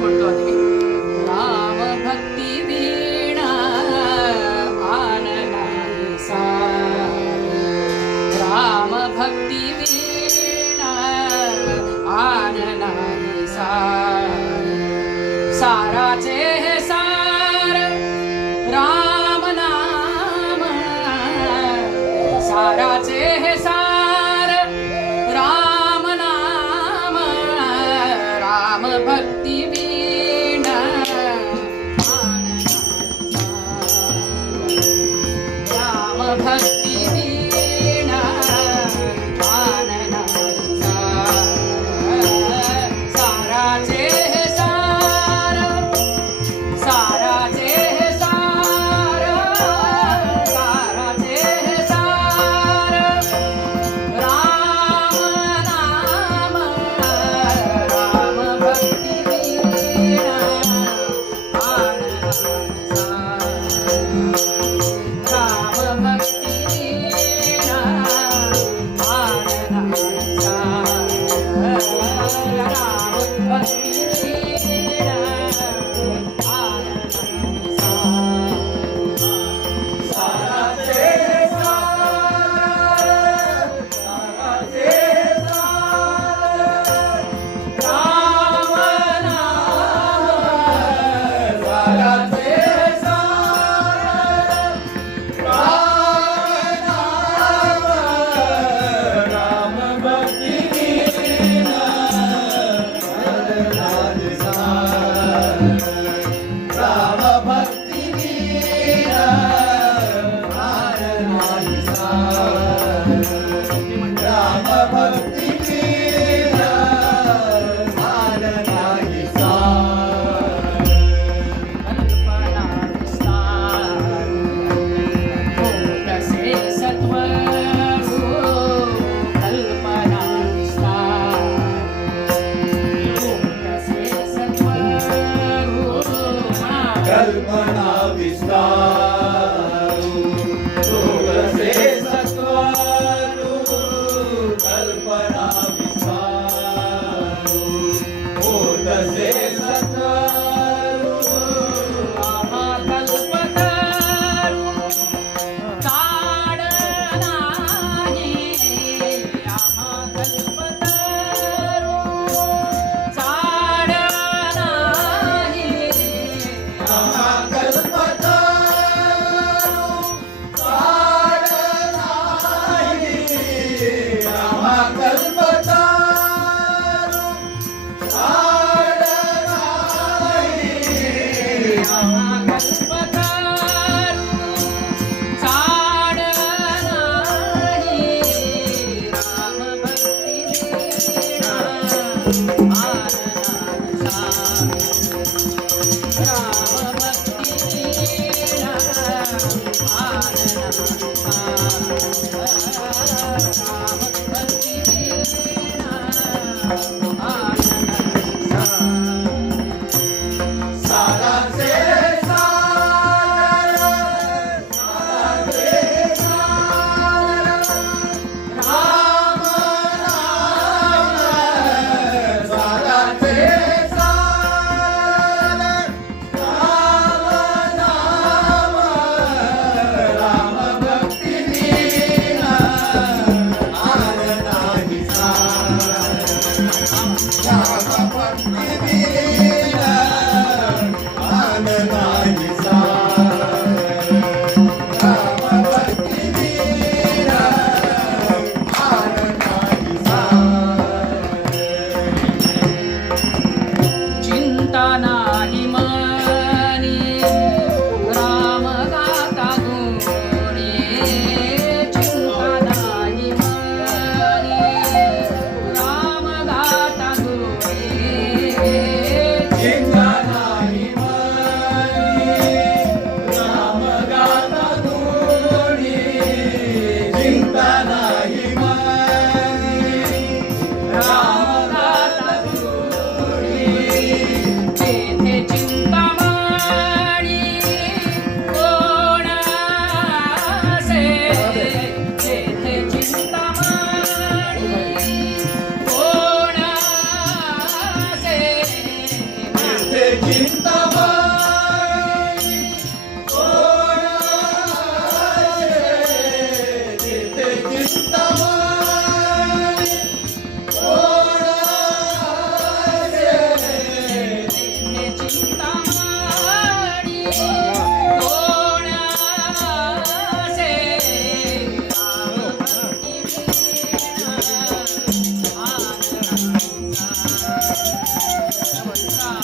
म्हणतो आधी मी. राम भक्ती वीणा आन नाही सार. राम भक्ती वीणा आन नाही सार. साराचे हे सार राम नाम. साराचे हे सार राम नाम. राम भक्ती वीणा आन नाही सार. राम भक्ती वीणा आन नाही सार. साराचे हे सार साराचे हे सार. साराचे हे सार राम नाम. राम भक्ती वीणा आन नाही सार. राम भक्ती वीणा आन नाही सार. राम भक्ती वीणा आन नाही सार. साराचे सार साराचे सार राम नाम. साराचे सार राम नाम. राम भक्ती वीणा आन नाही सार. राम भक्ती वीणा आन नाही सार. राम भक्ती वीणा आन नाही सार. कल्पना विस्तार कसे सत्वरू. कल्पना विस्तार कसे सत्वरू. कल्पना विस्तारू कसे सत्वारू. कल्पना विस्तारू तसे सत्वारू. आम्हा कल्पतरू ताड नाही. आम्हा कल्पतरू ताड नाही. आम्हा कल्पतरू ताड नाही. आम्हा कल्पतरू ताड नाही. आम्हा कल्पतरू ताड नाही. राम भक्ती वीणा आन नाही सार. राम भक्ती वीणा आन नाही सार. राम भक्ती वीणा आन नाही सार. साराचे सार साराचे सार राम नाम. साराचे सार राम नाम. राम भक्ती वीणा आन नाही सार. राम भक्ती वीणा आन नाही सार. राम भक्ती वीणा आन नाही सार. चिंता नाही मनी राम गाता गुणी. चिंता नाही मनी राम गाता गुणी. चिंता